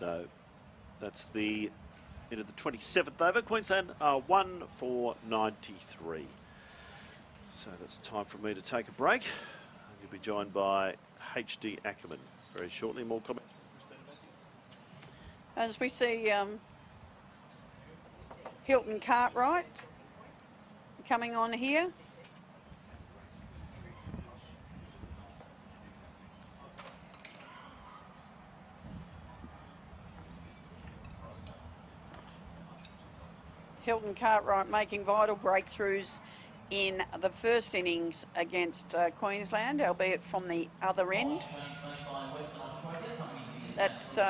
So that's the end of the 27th over. Queensland are 1 for 93. So that's time for me to take a break. You'll be joined by HD Ackerman very shortly. More comments. As we see Hilton Cartwright coming on here. Hilton Cartwright making vital breakthroughs in the first innings against Queensland, albeit from the other end. That's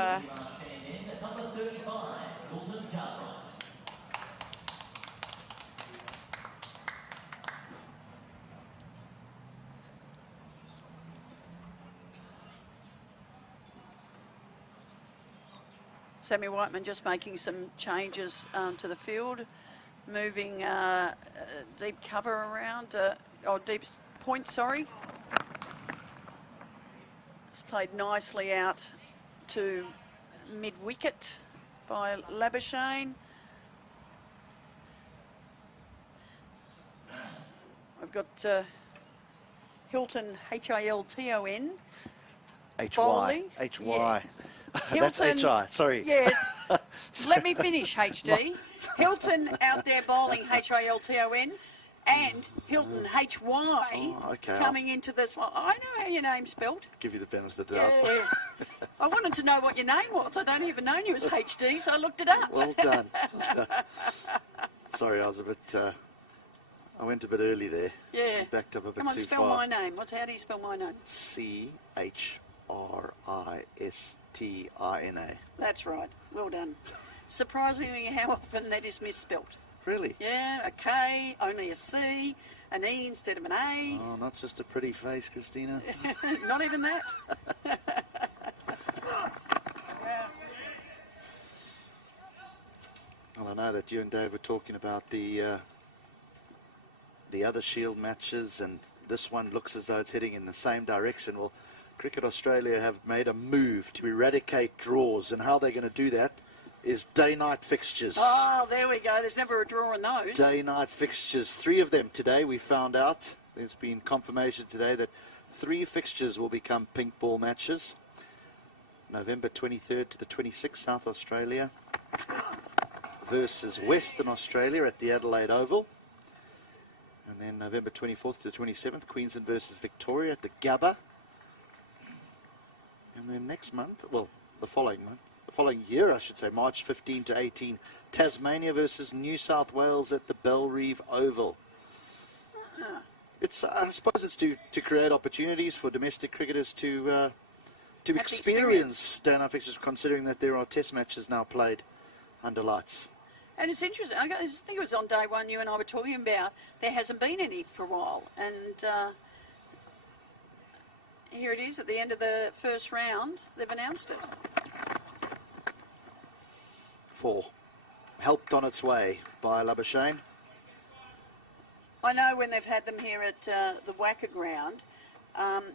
Sammy Whiteman just making some changes to the field, moving deep cover around, deep point, sorry. It's played nicely out to mid-wicket by Labuschagne. I've got Hilton, Hilton. H-Y. Yeah. That's H-I, sorry. Yes. Let me finish, HD. Hilton out there bowling Hilton and Hilton H-Y coming into this one. I know how your name's spelled. Give you the benefit of the doubt. Yeah. I wanted to know what your name was. I don't even know you as HD, so I looked it up. Well done. Sorry, I was a bit... I went a bit early there. Yeah. Backed up a bit Come on, too spell far. my name. How do you spell my name? C-H-R-I-S-T-I-N-A. That's right. Well done. Surprisingly, how often that is misspelt. Really? Yeah, a K, only a C, an E instead of an A. Oh, not just a pretty face, Christina. Not even that. Well, I know that you and Dave were talking about the other Shield matches, and this one looks as though it's heading in the same direction. Well, Cricket Australia have made a move to eradicate draws, and how they're going to do that is day-night fixtures. Oh, there we go. There's never a draw in those. Day-night fixtures. 3 of them today, we found out. There's been confirmation today that 3 fixtures will become pink ball matches. November 23rd to the 26th, South Australia versus Western Australia at the Adelaide Oval. And then November 24th to the 27th, Queensland versus Victoria at the Gabba. And then next month, well, the following year, I should say, March 15 to 18, Tasmania versus New South Wales at the Bellerive Oval. It's, I suppose it's to create opportunities for domestic cricketers to experience day-night fixtures, considering that there are test matches now played under lights. And it's interesting. I think it was on day one you and I were talking about there hasn't been any for a while. And here it is at the end of the first round. They've announced it. 4. Helped on its way by Labuschagne. I know when they've had them here at the WACA ground,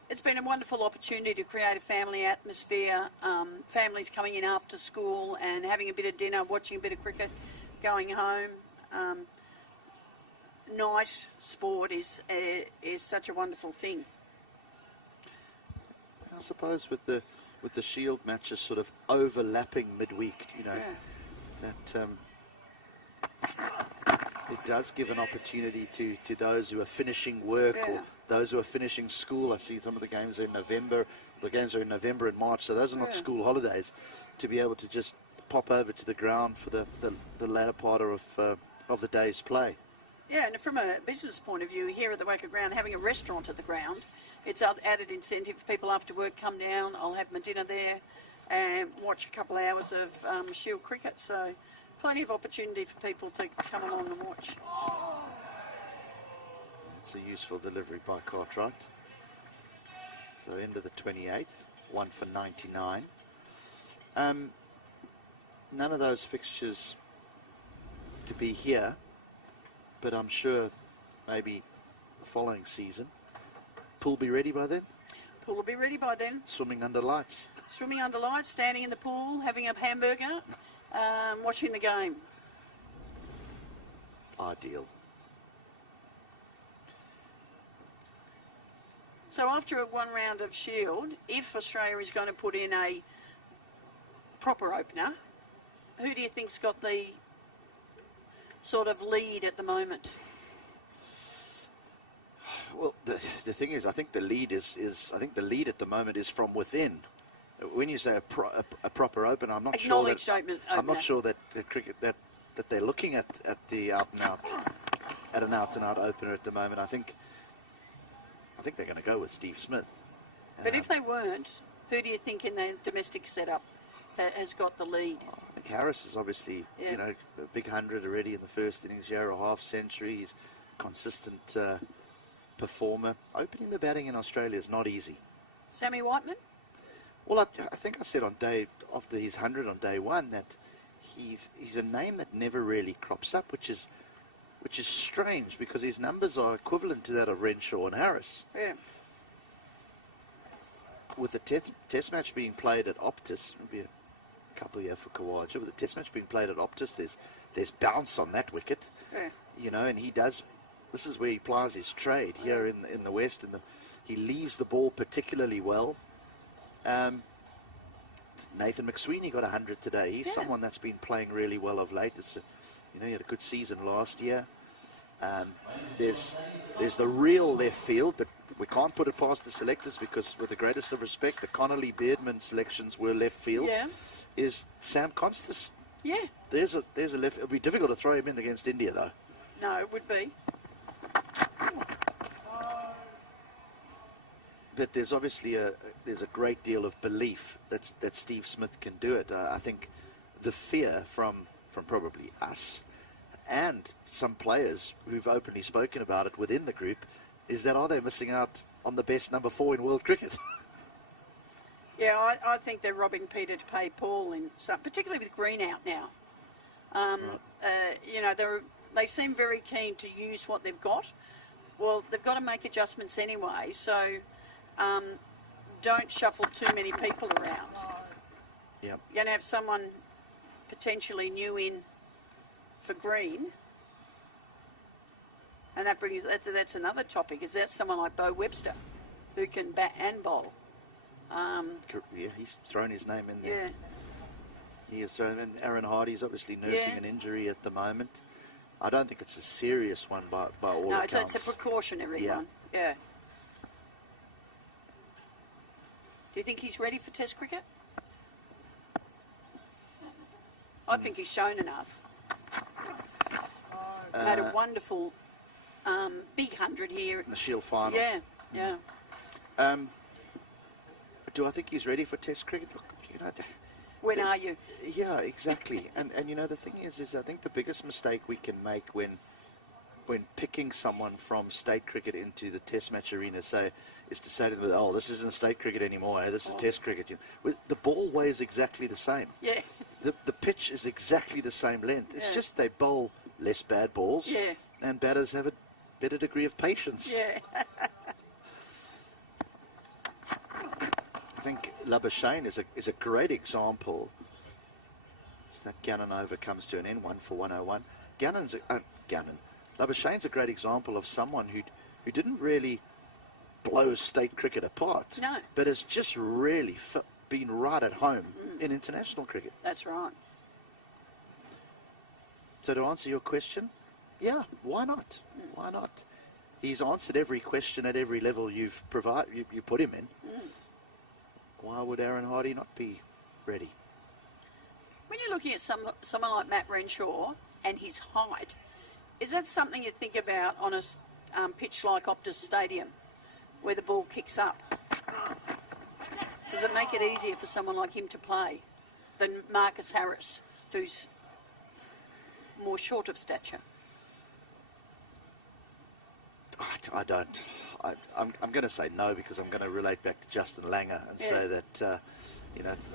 it's been a wonderful opportunity to create a family atmosphere, families coming in after school and having a bit of dinner, watching a bit of cricket, going home. Night sport is such a wonderful thing. I suppose with the Shield matches sort of overlapping midweek, you know, that it does give an opportunity to those who are finishing work or those who are finishing school. I see some of the games are in November. The games are in November and March, so those are not school holidays, to be able to just pop over to the ground for the latter part of the day's play. Yeah, and from a business point of view, here at the WACA ground, having a restaurant at the ground, it's added incentive for people after work come down. I'll have my dinner there and watch a couple of hours of Shield cricket. So plenty of opportunity for people to come along and watch. It's a useful delivery by Cartwright. So end of the 28th, 1 for 99. None of those fixtures to be here, but I'm sure maybe the following season. Pool be ready by then? Pool will be ready by then. Swimming under lights. Swimming under lights, standing in the pool, having a hamburger, watching the game. Ideal. So after one round of Shield, if Australia is going to put in a proper opener, who do you think's got the sort of lead at the moment? Well, the thing is, I think the lead I think the lead at the moment is from within. When you say a proper opener, I'm not sure that opener. I'm not sure that the cricket that they're looking at the out and out opener at the moment. I think they're going to go with Steve Smith. But if they weren't, who do you think in the domestic setup has got the lead? I think Harris is obviously, a big 100 already in the first innings here, a half century. He's consistent performer. Opening the batting in Australia is not easy. Sammy Whiteman? Well, I think I said after his 100 on day one that he's a name that never really crops up, which is strange because his numbers are equivalent to that of Renshaw and Harris. Yeah. With the test match being played at Optus, maybe a couple of years for Khawaja, with the test match being played at Optus, there's bounce on that wicket. Yeah. And he does. This is where he plies his trade here in the West. He leaves the ball particularly well. Nathan McSweeney got 100 today. He's someone that's been playing really well of late. He had a good season last year. There's the real left field, but we can't put it past the selectors because, with the greatest of respect, the Connolly Beardman selections were left field. Yeah. Is Sam Constas. Yeah. There's a left. It'll be difficult to throw him in against India, though. No, it would be. But there's obviously there's a great deal of belief that Steve Smith can do it. I think the fear from probably us and some players who've openly spoken about it within the group is that are they missing out on the best number 4 in world cricket? Yeah, I think they're robbing Peter to pay Paul, particularly with Green out now. Right. They seem very keen to use what they've got. Well, they've got to make adjustments anyway, so don't shuffle too many people around. Yeah. You're going to have someone potentially new in for Green, and that's another topic. Is that someone like Beau Webster, who can bat and bowl? Yeah, he's thrown his name in there. Yeah. He has thrown, and Aaron Hardy's obviously nursing an injury at the moment. I don't think it's a serious one by all accounts. No, it's a precautionary one. Yeah. Do you think he's ready for Test cricket? I think he's shown enough. Made a wonderful big 100 here. In the Shield final. Yeah, yeah. Do I think he's ready for Test cricket? Look, when are you? Yeah, exactly. and the thing is I think the biggest mistake we can make when picking someone from state cricket into the Test match arena is to say to them, oh, this isn't state cricket anymore, this is Test cricket. The ball weighs exactly the same. Yeah. The pitch is exactly the same length. It's just they bowl less bad balls, and batters have a better degree of patience. Yeah. I think Labuschagne is a great example. As that Gannon over comes to an end, 1 for 101. Labuschagne's a great example of someone who didn't really blow state cricket apart, no, but has just really been right at home in international cricket. That's right. So to answer your question, yeah, why not? Why not? He's answered every question at every level you put him in. Why would Aaron Hardy not be ready? When you're looking at someone like Matt Renshaw and his height, is that something you think about on a pitch like Optus Stadium, where the ball kicks up? Does it make it easier for someone like him to play than Marcus Harris, who's more short of stature? I don't. I'm going to say no because I'm going to relate back to Justin Langer and say that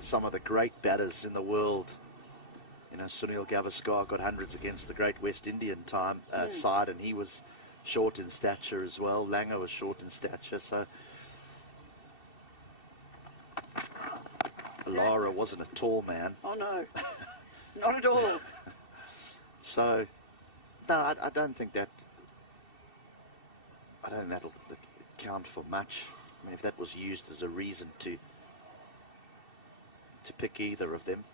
some of the great batters in the world, Sunil Gavaskar got hundreds against the great West Indian side, and he was short in stature as well. Langer was short in stature, so Lara wasn't a tall man. Oh, no. Not at all. So, no, I don't think that... I don't think that'll count for much. I mean, if that was used as a reason to pick either of them.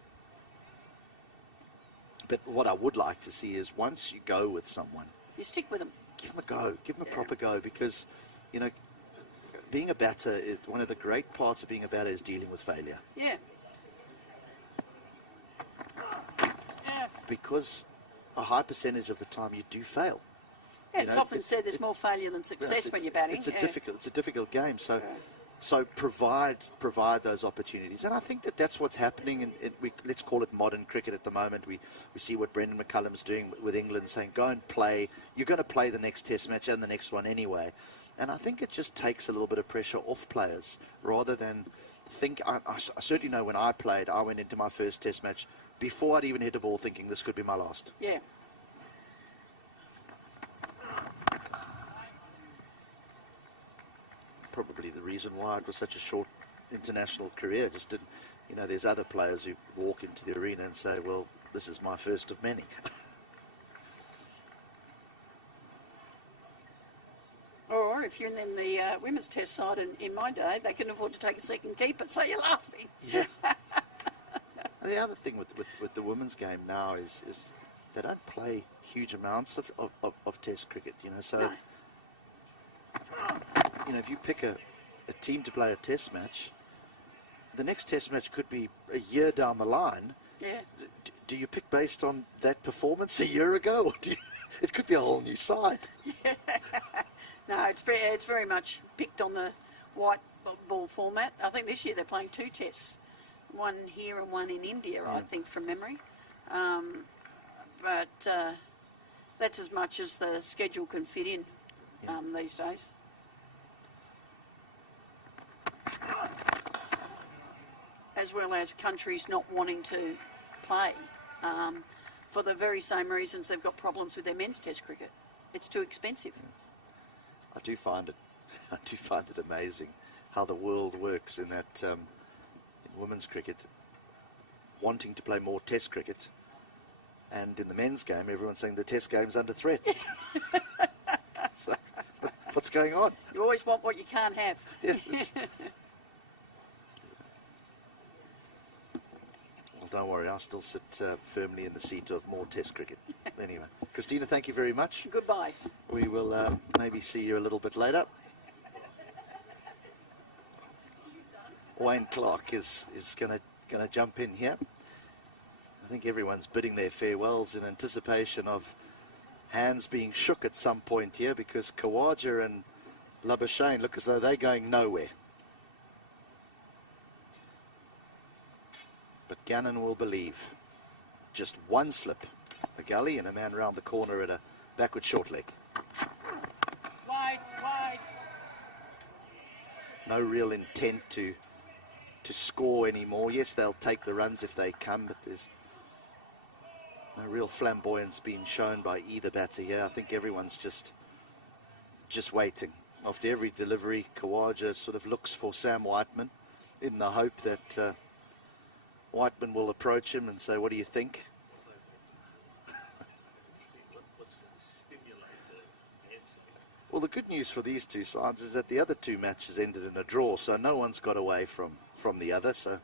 But what I would like to see is once you go with someone... You stick with them. Give them a go. Give them a proper go, because, you know, being a batter, one of the great parts of being a batter is dealing with failure. Yeah. Because a high percentage of the time you do fail. Yeah, it's often said there's more failure than success when you're batting. It's a difficult game. So provide those opportunities, and I think that's what's happening in let's call it modern cricket at the moment. We see what Brendan McCullum's doing with England, saying go and play. You're going to play the next Test match and the next one anyway, and I think it just takes a little bit of pressure off players rather than think. I certainly know when I played, I went into my first Test match before I'd even hit a ball thinking this could be my last. Yeah. Probably the reason why it was such a short international career. Just didn't, you know, there's other players who walk into the arena and say, well, this is my first of many. Or if you're in the women's Test side, in my day, they couldn't afford to take a second keeper, so you're laughing. Yeah. The other thing with the women's game now is they don't play huge amounts of Test cricket, you know, so... No. You know, if you pick a team to play a Test match, the next Test match could be a year down the line. Yeah. Do you pick based on that performance a year ago, or it could be a whole new side? Yeah. No, it's very much picked on the white ball format. I think this year they're playing 2 tests, one here and one in India, I think, from memory. But that's as much as the schedule can fit in these days. As well as countries not wanting to play for the very same reasons they've got problems with their men's Test cricket. It's too expensive. I do find it amazing how the world works in that in women's cricket, wanting to play more Test cricket, and in the men's game, everyone's saying the Test game's under threat. So, what's going on? You always want what you can't have. Yeah, well, don't worry, I'll still sit firmly in the seat of more Test cricket. Anyway, Christina, thank you very much. Goodbye. We will maybe see you a little bit later. Wayne Clark is going to jump in here. I think everyone's bidding their farewells in anticipation of hands being shook at some point here, because Khawaja and Labuschagne look as though they're going nowhere. But Gannon will believe. Just one slip, a gully, and a man round the corner at a backward short leg. Wide. No real intent to score anymore. Yes, they'll take the runs if they come, but there's no real flamboyance being shown by either batter here. I think everyone's just waiting. After every delivery, Khawaja sort of looks for Sam Whiteman in the hope that Whiteman will approach him and say, what do you think? Well, the good news for these two sides is that the other 2 matches ended in a draw, so no one's got away from the other. So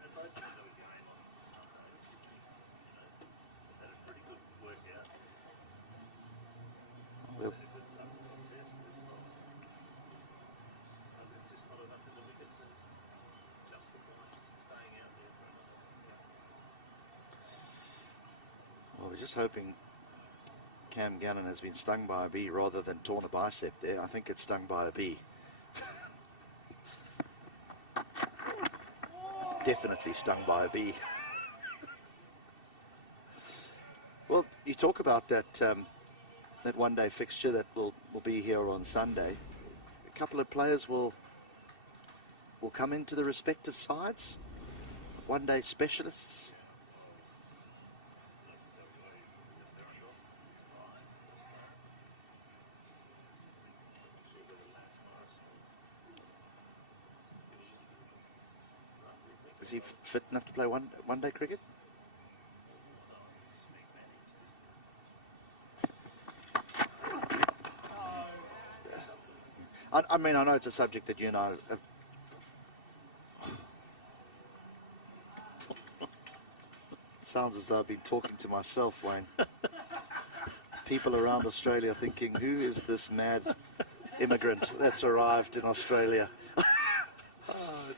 we're just hoping Cam Gannon has been stung by a bee rather than torn a bicep there. I think it's stung by a bee. Definitely stung by a bee. Well, you talk about that that one-day fixture that will be here on Sunday. A couple of players will come into the respective sides. One-day specialists. Is he fit enough to play one-day cricket? I mean, I know it's a subject that you and I have. It sounds as though I've been talking to myself, Wayne. People around Australia thinking, who is this mad immigrant that's arrived in Australia? Oh,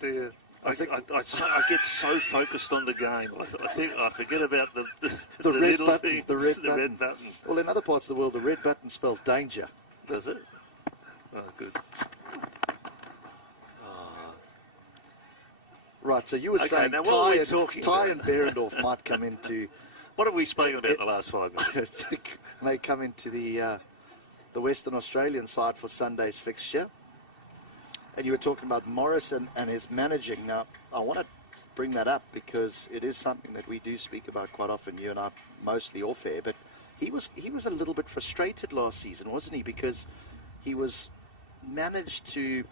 dear. I get so focused on the game. I think I forget about the red little button, things, the red button. Well, in other parts of the world, the red button spells danger. Does it? Oh, good. Right, so you were saying now Ty Ty and Behrendorff might come into... What have we spoken about the last 5 minutes? may come into the Western Australian side for Sunday's fixture. And you were talking about Morris and his managing. Now, I want to bring that up because it is something that we do speak about quite often, you and I, mostly off air. But he was a little bit frustrated last season, wasn't he? Because he was managed to...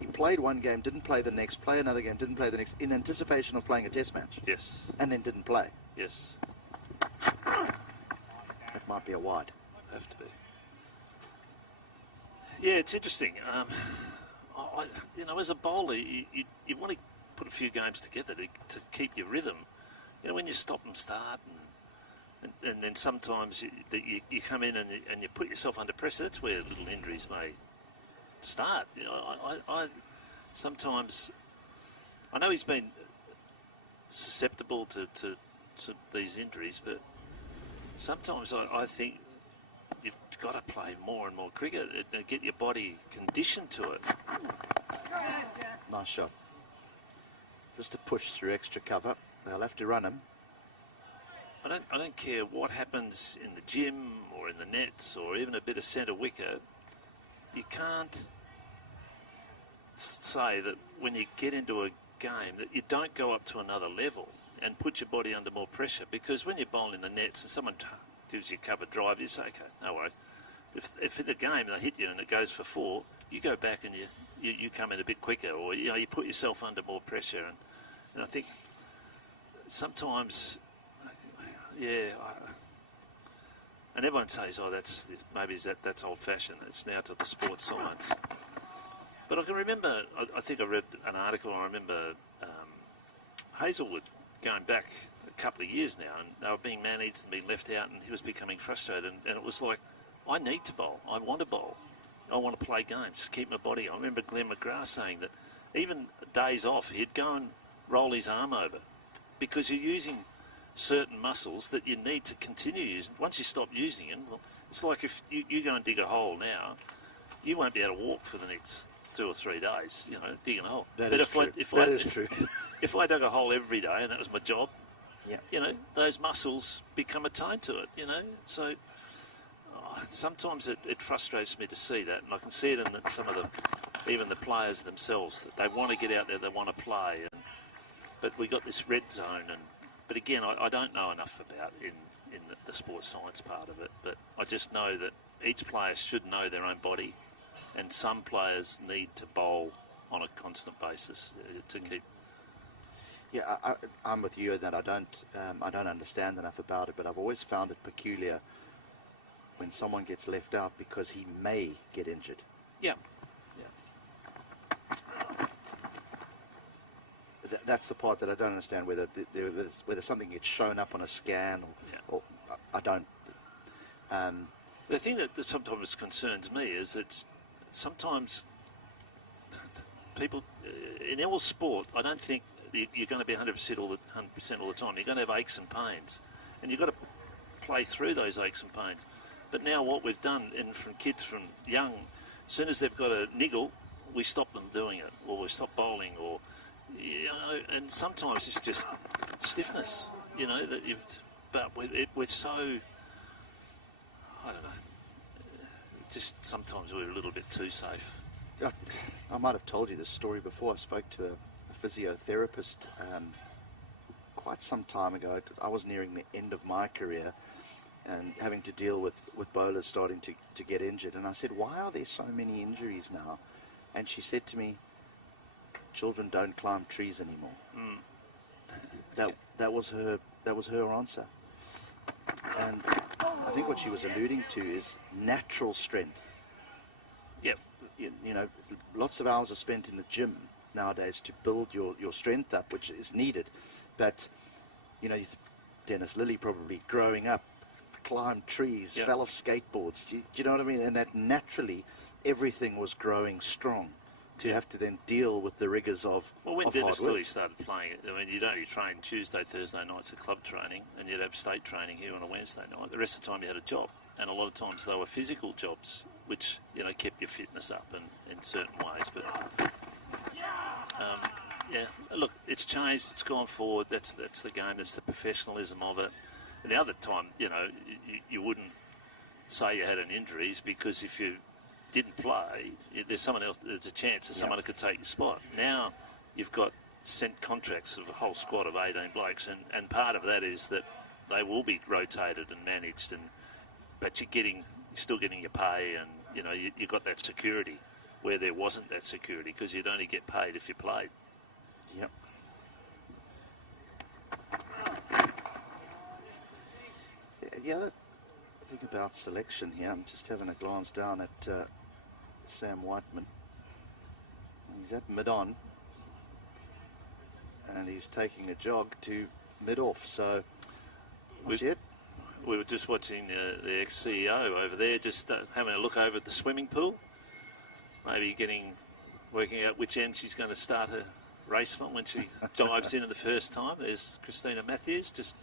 He played one game, didn't play the next, play another game, didn't play the next, in anticipation of playing a test match. Yes. And then didn't play. Yes. That might be a wide. Have to be. Yeah, it's interesting. As a bowler, you want to put a few games together to keep your rhythm. You know, when you stop and start, and then sometimes you come in and you put yourself under pressure, that's where little injuries may start. You know, I sometimes, I know he's been susceptible to these injuries, but sometimes I think you've got to play more and more cricket and get your body conditioned to it. Nice shot. Just to push through extra cover. They'll have to run him. I don't care what happens in the gym or in the nets or even a bit of centre wicket. You can't say that when you get into a game that you don't go up to another level and put your body under more pressure, because when you're bowling in the nets and someone gives you cover drive, you say, okay, no worries. If in the game they hit you and it goes for 4, you go back and you come in a bit quicker, or you put yourself under more pressure. And I think sometimes, and everyone says, oh, that's old-fashioned. It's now to the sports science. But I can remember, I think I read an article, I remember Hazelwood going back a couple of years now, and they were being managed and being left out, and he was becoming frustrated. And it was like, I need to bowl. I want to bowl. I want to play games to keep my body. I remember Glenn McGrath saying that even days off, he'd go and roll his arm over because you're using certain muscles that you need to continue using. Once you stop using them, well, it's like if you go and dig a hole now, you won't be able to walk for the next 2 or 3 days, digging a hole. That is true. If I dug a hole every day and that was my job, yeah, those muscles become attuned to it, So sometimes it frustrates me to see that, and I can see it in some of even the players themselves, that they want to get out there, they want to play. But we got this red zone, but again, I don't know enough about in the sports science part of it, but I just know that each player should know their own body, and some players need to bowl on a constant basis to keep. Yeah, I'm with you in that I don't understand enough about it, but I've always found it peculiar when someone gets left out because he may get injured. Yeah. That's the part that I don't understand, whether something gets shown up on a scan or I don't. The thing that sometimes concerns me is that sometimes people in all sport, I don't think you're going to be 100% all the time. You're going to have aches and pains, and you've got to play through those aches and pains. But now what we've done, from kids from young, as soon as they've got a niggle, we stop them doing it, or we stop bowling, or and sometimes it's just stiffness, but we're so, I don't know, just sometimes we're a little bit too safe. I might have told you this story before. I spoke to a physiotherapist quite some time ago. I was nearing the end of my career and having to deal with bowlers starting to get injured. And I said, why are there so many injuries now? And she said to me, children don't climb trees anymore. That was her answer. And I think what she was alluding to is natural strength. Yep. You know, lots of hours are spent in the gym nowadays to build your strength up, which is needed. But, you know, Dennis Lilly probably growing up, climbed trees, Yep. fell off skateboards. Do you know what I mean? And that naturally everything was growing strong to have to then deal with the rigours of Well, when of Dennis hard work. Lilly started playing it, I mean, you'd only train Tuesday, Thursday nights at club training, and you'd have state training here on a Wednesday night. The rest of the time you had a job, and a lot of times they were physical jobs, which, you know, kept your fitness up in certain ways. But yeah, look, it's changed, it's gone forward. That's the game. That's the professionalism of it. And the other time, you know, you wouldn't say you had an injury, because if you didn't play, there's someone else. There's a chance that someone could take your spot. Now you've got sent contracts of a whole squad of 18 blokes, and part of that is that they will be rotated and managed, but you're still getting your pay, and you know you got that security where there wasn't that security, because you'd only get paid if you played. Yep. The other thing about selection here, I'm just having a glance down at Sam Whiteman. He's at mid-on, and he's taking a jog to mid-off, so not yet. We were just watching the ex-CEO over there, just having a look over at the swimming pool, maybe working out which end she's going to start her race from when she dives in the first time. There's Christina Matthews just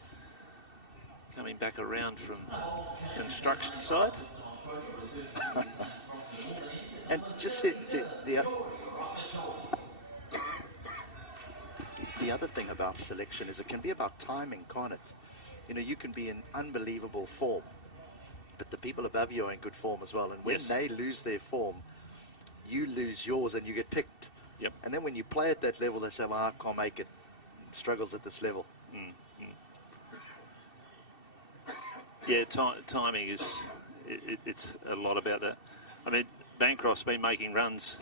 coming back around from construction site. And just the other thing about selection is it can be about timing, can't it? You know, you can be in unbelievable form, but the people above you are in good form as well. And when they lose their form, you lose yours and you get picked. Yep. And then when you play at that level, they say, well, I can't make it. Struggles at this level. Yeah, timing is, it's a lot about that. I mean, Bancroft's been making runs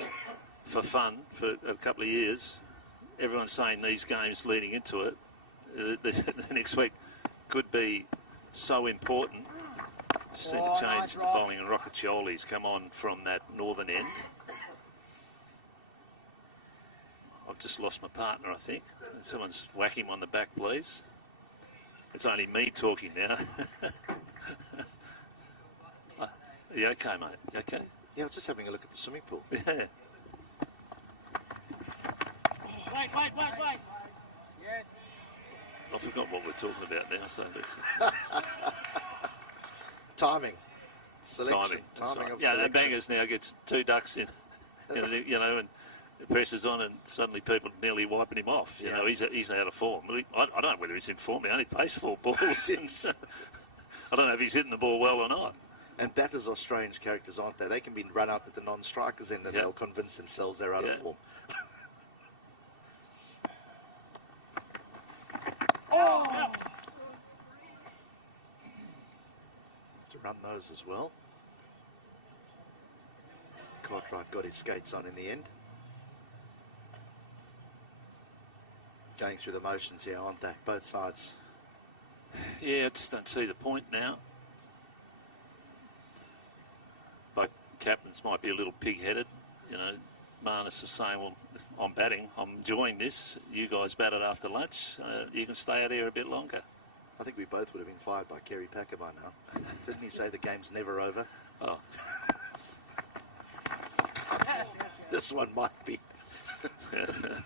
for fun for a couple of years. Everyone's saying these games leading into it, the next week could be so important. Just seen the change in the bowling, and Roccacioli's come on from that northern end. I've just lost my partner, I think. Someone's whacking him on the back, please. It's only me talking now. Are you okay, mate? You okay? Yeah, I was just having a look at the swimming pool. Yeah. Wait. Yes. I forgot what we're talking about now, so let's... Timing. Selection. Timing. Timing of yeah, selection. and Bangers now gets 2 ducks in, you know, and the pressure's on, and suddenly people are nearly wiping him off. You know, he's out of form. I don't know whether he's in form. He only plays 4 balls. I don't know if he's hitting the ball well or not. And batters are strange characters, aren't they? They can be run out at the non-strikers end, and they'll convince themselves they're out of form. Have to run those as well. Cartwright got his skates on in the end. Going through the motions here, aren't they? Both sides. Yeah, I just don't see the point now. Both captains might be a little pig-headed. You know, Marnus is saying, well, I'm batting. I'm enjoying this. You guys batted after lunch. You can stay out here a bit longer. I think we both would have been fired by Carey Packer by now. Didn't he say the game's never over? Oh. This one might be. The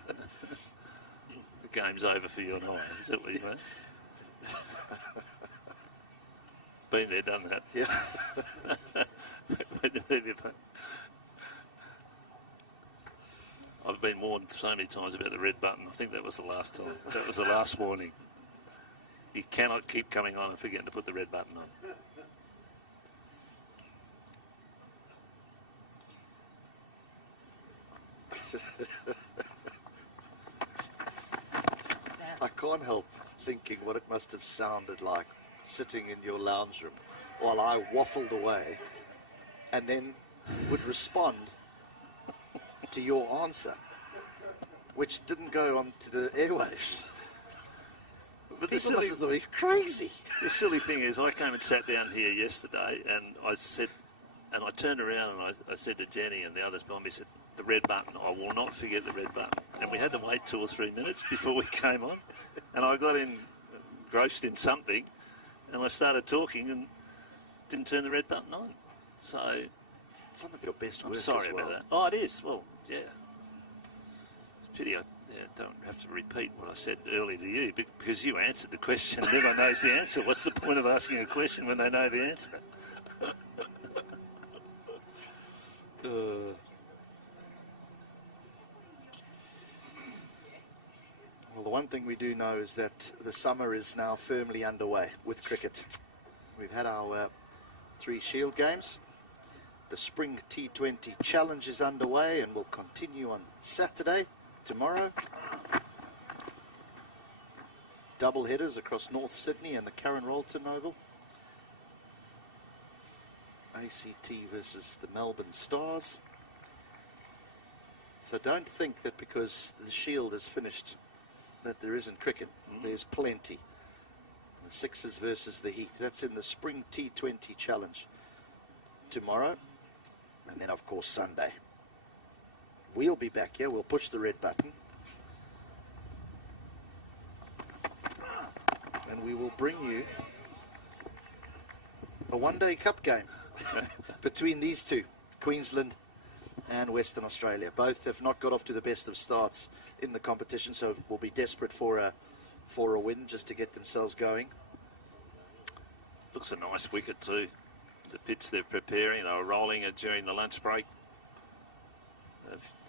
game's over for you and I. Is that what you mean? Been there, done that. Yeah. I've been warned so many times about the red button. I think that was the last time. That was the last warning. You cannot keep coming on and forgetting to put the red button on. I can't help thinking what it must have sounded like sitting in your lounge room while I waffled away and then would respond to your answer, which didn't go on to the airwaves. But People must have thought he's crazy. the silly thing is, I came and sat down here yesterday, and I said, and I turned around and I said to Jenny and the others behind me, said, the red button, I will not forget the red button. And we had to wait 2 or 3 minutes before we came on. And I got engrossed in something, and I started talking and didn't turn the red button on. So Some of your best work I'm sorry as well. about that. Oh, it is. Well, yeah. It's a pity I don't have to repeat what I said earlier to you, because you answered the question and everyone knows the answer. What's the point of asking a question when they know the answer? Well, the one thing we do know is that the summer is now firmly underway with cricket. We've had our 3 Shield games. The Spring T20 Challenge is underway and will continue on Saturday, tomorrow. Double headers across North Sydney and the Karen Rolton Oval. ACT versus the Melbourne Stars. So don't think that because the Shield is finished that there isn't cricket. There's plenty. The Sixers versus the Heat. That's in the Spring T20 Challenge tomorrow. And then, of course, Sunday. We'll be back here. We'll push the red button. And we will bring you a one-day cup game between these two, Queensland and Western Australia. Both have not got off to the best of starts in the competition, so will be desperate for a win just to get themselves going. Looks a nice wicket too. The pitch they're preparing, they were rolling it during the lunch break.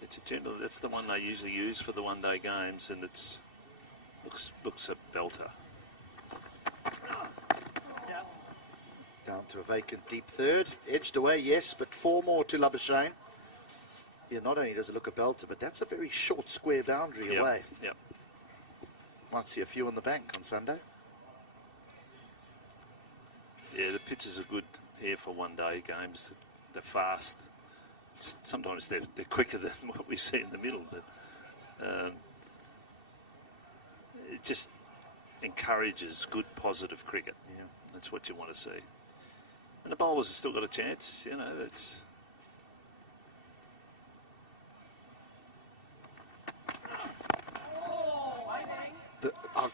It's a gentle. That's the one they usually use for the one-day games, and it's looks a belter. Down to a vacant deep third, edged away, yes, but 4 more to Labuschagne. Yeah, not only does it look a belter, but that's a very short square boundary away. Yep. Might see a few on the bank on Sunday. Yeah, the pitches are good here for one-day games. They're fast. Sometimes they're quicker than what we see in the middle, but it just encourages good, positive cricket. Yeah. That's what you want to see. And the bowlers have still got a chance, you know, that's...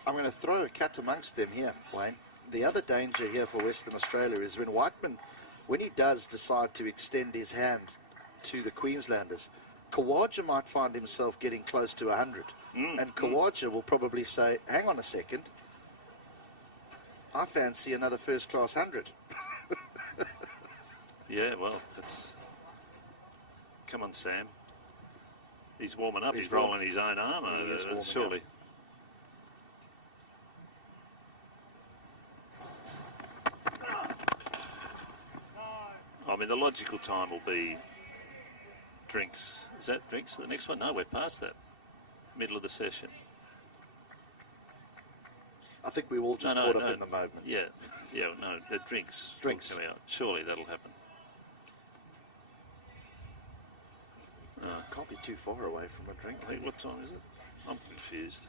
I'm going to throw a cat amongst them here, Wayne. The other danger here for Western Australia is when Whiteman, when he does decide to extend his hand to the Queenslanders, Khawaja might find himself getting close to 100. And Khawaja will probably say, hang on a second, I fancy another first-class 100. Yeah, well, that's... Come on, Sam. He's warming up. He's rolling his own arm over, surely. I mean, the logical time will be drinks. Is that drinks the next one? No, we're past that. Middle of the session. I think we all just caught up in the moment. Yeah, no, the drinks. Drinks. Surely that'll happen. Can't be too far away from a drink. I think, what time is it? I'm confused.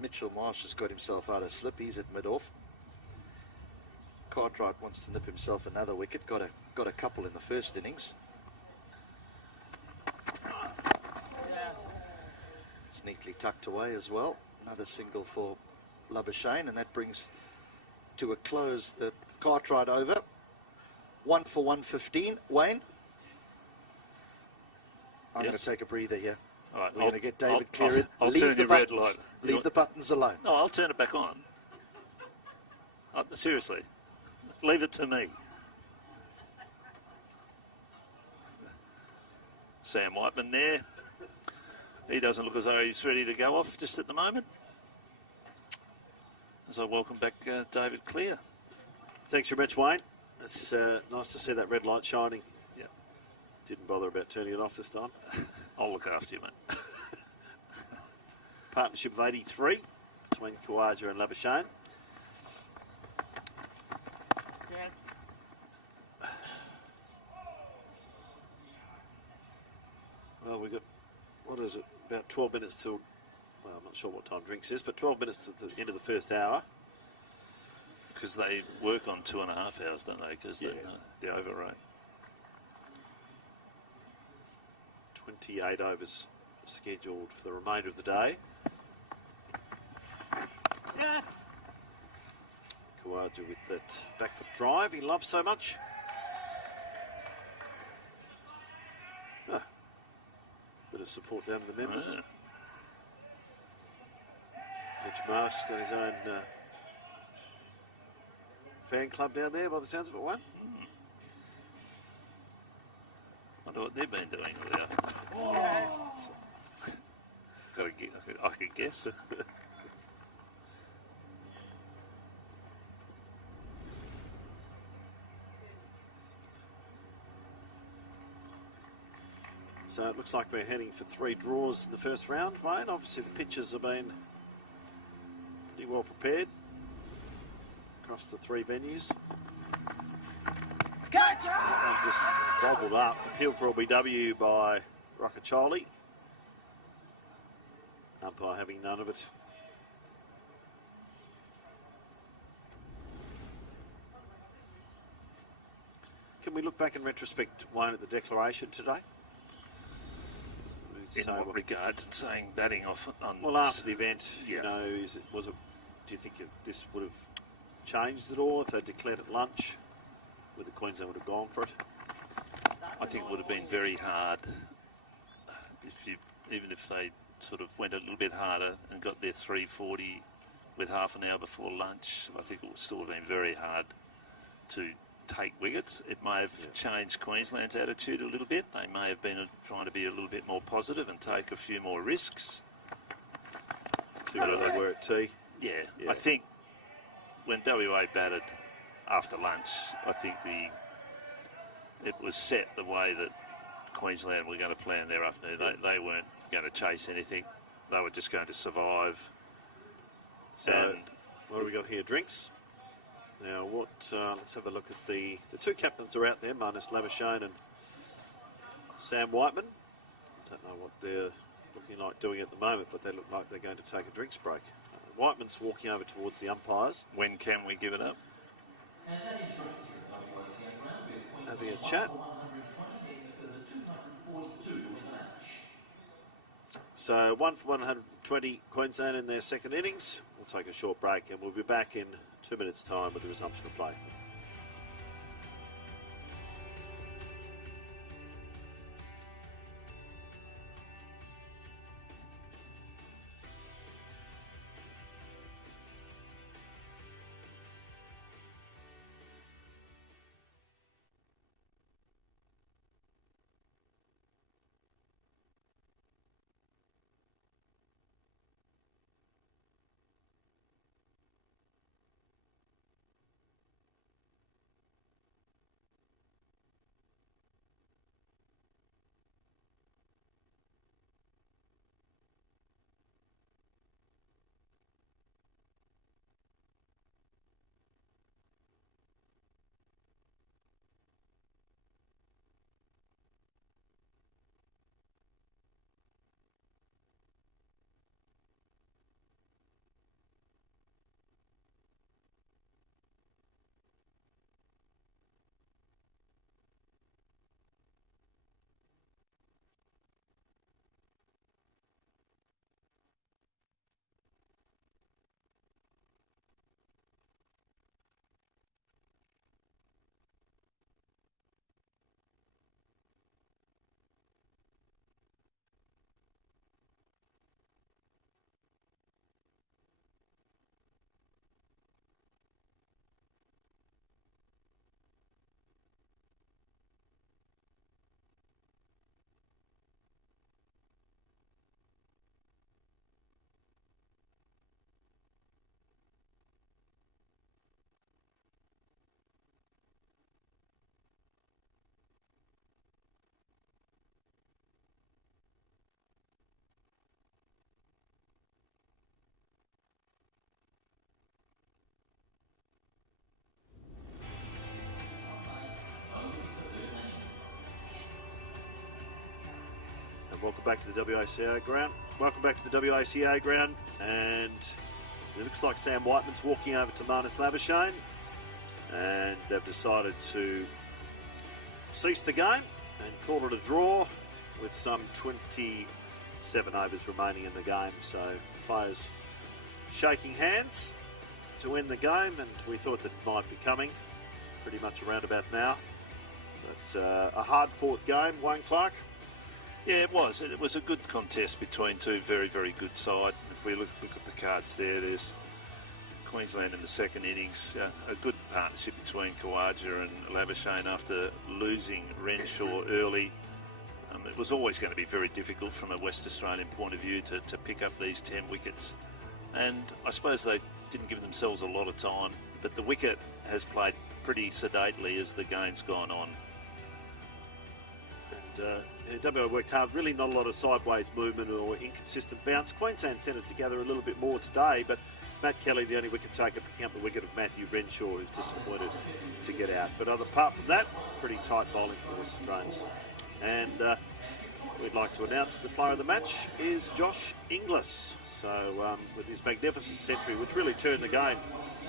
Mitchell Marsh has got himself out of slip. He's at mid-off. Cartwright wants to nip himself another wicket. Got a couple in the first innings. It's neatly tucked away as well. Another single for Labuschagne, and that brings to a close the Cartwright over. 1 for 115. Wayne? I'm going to take a breather here. All right, We're going to get David clear in. I'll Leave turn the your red buttons. light. Leave the buttons alone. No, I'll turn it back on. Seriously. Leave it to me. Sam Whiteman there. He doesn't look as though he's ready to go off just at the moment. As I welcome back David Clear. Thanks very much, Wayne. It's nice to see that red light shining. Yeah. Didn't bother about turning it off this time. I'll look after you, mate. Partnership of 83 between Khawaja and Labuschagne. Well, we've got, what is it, about 12 minutes till, well, I'm not sure what time drinks is, but 12 minutes to the end of the first hour. because they work on 2.5 hours, don't they? Because Yeah. the over rate. 28 overs scheduled for the remainder of the day. Yes. Khawaja with that back foot drive he loves so much. Bit of support down to the members. Mitchell Marsh got his own fan club down there by the sounds of it, one. Wonder what they've been doing with our... I could guess. So it looks like we're heading for 3 draws in the first round, Wayne. Obviously the pitches have been pretty well prepared across the 3 venues. Catch! That one just bobbled up. Appeal for LBW by Rockacholi. Umpire having none of it. Can we look back in retrospect, Wayne, at the declaration today? In what regards, it's saying batting off on... Well, after the event, Yeah. you know, do you think this would have changed at all if they declared it lunch? Whether Queensland would have gone for it? I think it would have been very hard even if they sort of went a little bit harder and got their 340 with half an hour before lunch. I think it would still have been very hard to take wickets. It may have changed Queensland's attitude a little bit. They may have been trying to be a little bit more positive and take a few more risks. See where they were at tea. Yeah, Yeah. I think when WA batted after lunch, I think it was set the way that Queensland were going to plan their afternoon. They weren't going to chase anything. They were just going to survive. So, And what do we got here? Drinks. Now, let's have a look at the 2 captains are out there, Marnus Labuschagne and Sam Whiteman. I don't know what they're looking like doing at the moment, but they look like they're going to take a drinks break. Whiteman's walking over towards the umpires, when can we give it up? having a chat. So 1 for 120 Queensland in their second innings. We'll take a short break and we'll be back in 2 minutes' time with the resumption of play. Welcome back to the WACA ground. Welcome back to the WACA ground. And it looks like Sam Whiteman's walking over to Marnus Labuschagne. and they've decided to cease the game and call it a draw with some 27 overs remaining in the game. So players shaking hands to end the game, and we thought that might be coming pretty much around about now. But a hard-fought game, Wayne Clark. Yeah, it was. It was a good contest between two very, very good sides. If we look at the cards there's Queensland in the second innings, a good partnership between Khawaja and Labuschagne after losing Renshaw early. It was always going to be very difficult from a West Australian point of view to pick up these 10 wickets. And I suppose they didn't give themselves a lot of time, but the wicket has played pretty sedately as the game's gone on. And WA worked hard, really not a lot of sideways movement or inconsistent bounce. Queensland tended to gather a little bit more today, but Matt Kelly, the only wicket taker, picking up the wicket of Matthew Renshaw, who's disappointed to get out. But apart from that, pretty tight bowling for the West Australians. And we'd like to announce the player of the match is Josh Inglis. So with his magnificent century, which really turned the game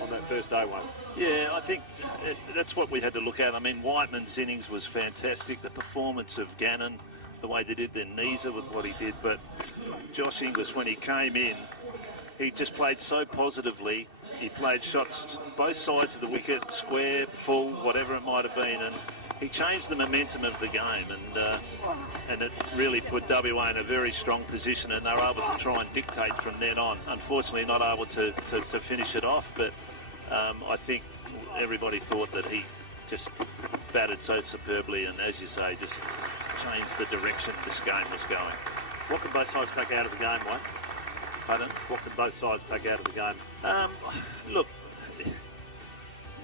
on that first day, Wayne. Yeah, I think that's what we had to look at. I mean, Whiteman's innings was fantastic. The performance of Gannon, the way they did their Nisa with what he did. But Josh Inglis, when he came in, he just played so positively. He played shots both sides of the wicket, square, full, whatever it might have been. And he changed the momentum of the game, and it really put WA in a very strong position, and they were able to try and dictate from then on. Unfortunately, not able to finish it off, but I think everybody thought that he just batted so superbly, and as you say, just changed the direction this game was going. What can both sides take out of the game, Wayne? Pardon? What can both sides take out of the game? Look,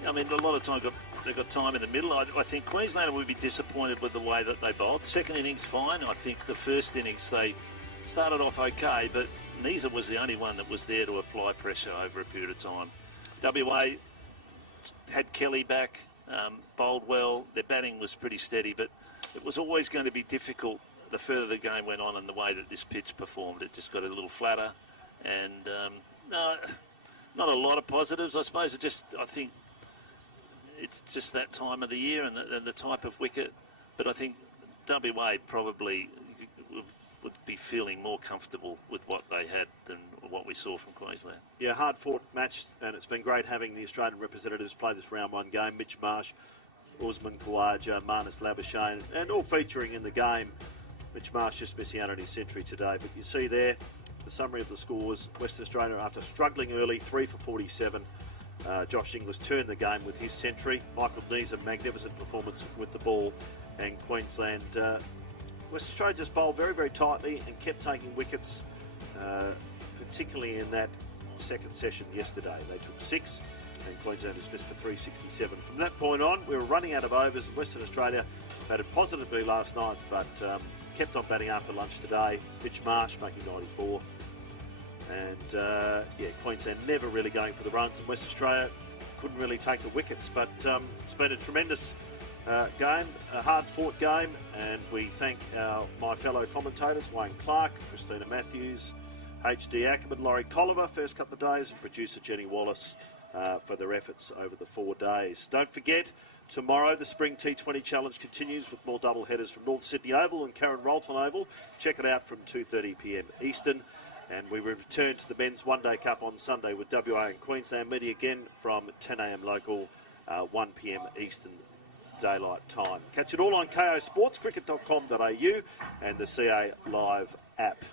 I mean, a lot of time they've got time in the middle. I think Queensland would be disappointed with the way that they bowled. Second innings, fine. I think the first innings, they started off okay, but Nisa was the only one that was there to apply pressure over a period of time. WA had Kelly back, bowled well. Their batting was pretty steady, but it was always going to be difficult the further the game went on and the way that this pitch performed. It just got a little flatter, and no, not a lot of positives. I suppose I think it's just that time of the year and the type of wicket. But I think WA probably would be feeling more comfortable with what they had than what we saw from Queensland. Yeah, hard-fought match, and it's been great having the Australian representatives play this round one game. Mitch Marsh, Usman Khawaja, Marnus Labuschagne, and all featuring in the game. Mitch Marsh just missing out on his century today. But you see there the summary of the scores. Western Australia, after struggling early, 3 for 47. Josh Inglis turned the game with his century. Michael Nee's a magnificent performance with the ball. And Queensland, Western Australia just bowled very, very tightly and kept taking wickets, particularly in that second session yesterday. They took 6 and Queensland dismissed for 367. From that point on, we were running out of overs. Western Australia batted positively last night, but kept on batting after lunch today. Mitch Marsh making 94. And Queensland never really going for the runs, and West Australia couldn't really take the wickets. But it's been a tremendous game, a hard-fought game, and we thank my fellow commentators, Wayne Clark, Christina Matthews, HD Ackerman, Laurie Colliver, first couple of days, and producer Jenny Wallace for their efforts over the 4 days. Don't forget, tomorrow the Spring T20 Challenge continues with more double headers from North Sydney Oval and Karen Rolton Oval. Check it out from 2:30 p.m. Eastern. And we return to the Men's One Day Cup on Sunday with WA and Queensland meeting again from 10 a.m. local, 1 p.m. Eastern Daylight Time. Catch it all on KO Sports, cricket.com.au and the CA Live app.